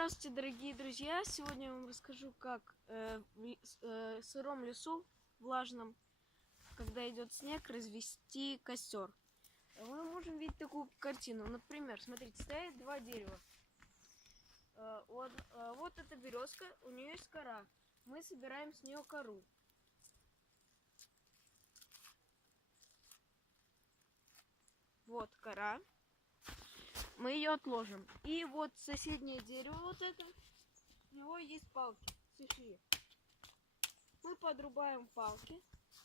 Здравствуйте, дорогие друзья! Сегодня я вам расскажу, как в сыром лесу, влажном, когда идет снег, развести костер. Мы можем видеть такую картину. Например, смотрите, стоят два дерева. Вот эта березка, у нее есть кора. Мы собираем с нее кору. Вот кора. Мы ее отложим. И вот соседнее дерево, вот это, у него есть палки сухие. Мы подрубаем палки.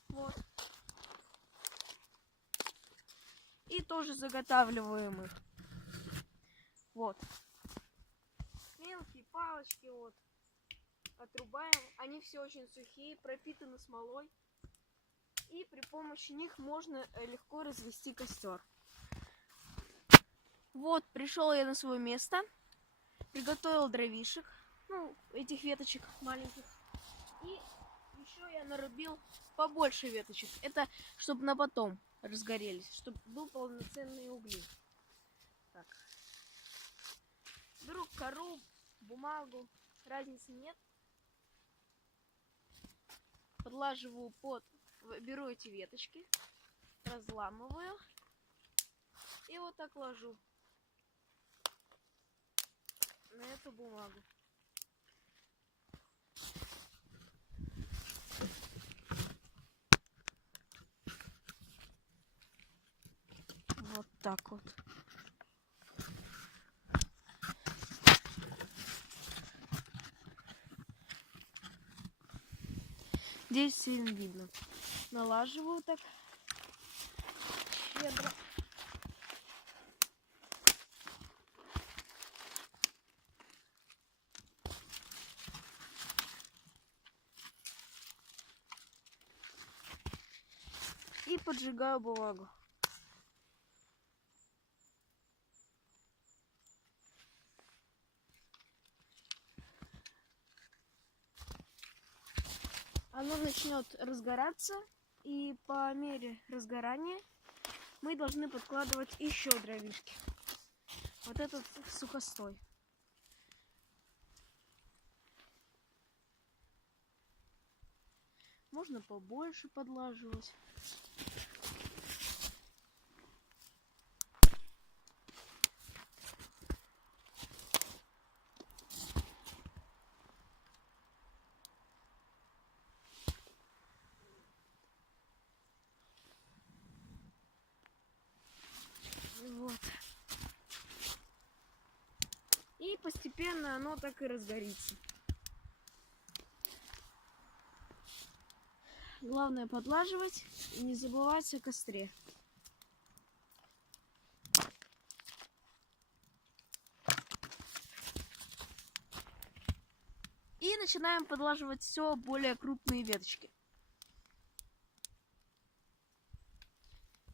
Вот. И тоже заготавливаем их. Вот. Мелкие палочки вот. Отрубаем. Они все очень сухие, пропитаны смолой. И при помощи них можно легко развести костер. Вот, пришел я на свое место. Приготовил дровишек. Ну, этих веточек маленьких. И еще я нарубил побольше веточек. Это чтобы на потом разгорелись, чтобы был полноценные угли. Так. Беру кору, бумагу, разницы нет. Подлаживаю беру эти веточки, разламываю и вот так ложу на эту бумагу. Вот так вот. Здесь сильно видно. Налаживаю так щедро. И поджигаю бумагу. Оно начнет разгораться, и по мере разгорания мы должны подкладывать еще дровишки. Вот этот сухостой. Можно побольше подлаживать. Вот. И постепенно оно так и разгорится. Главное подлаживать и не забывать о костре. И начинаем подлаживать все более крупные веточки.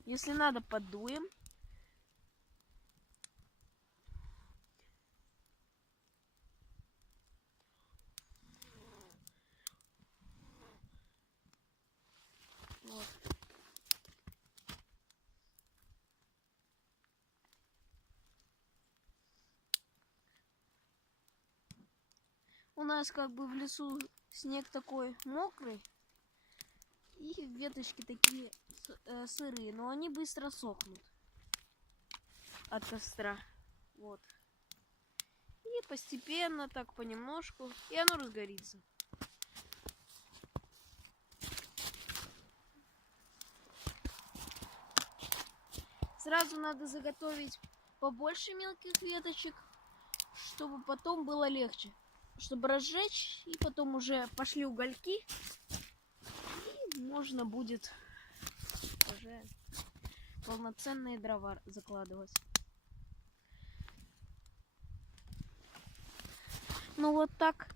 Если надо, подуем. Вот. У нас как бы в лесу снег такой мокрый. И веточки такие сырые, но они быстро сохнут от костра. Вот. И постепенно, так понемножку, и оно разгорится. Сразу надо заготовить побольше мелких веточек, чтобы потом было легче. Чтобы разжечь, и потом уже пошли угольки, и можно будет уже полноценные дрова закладывать. Ну вот так.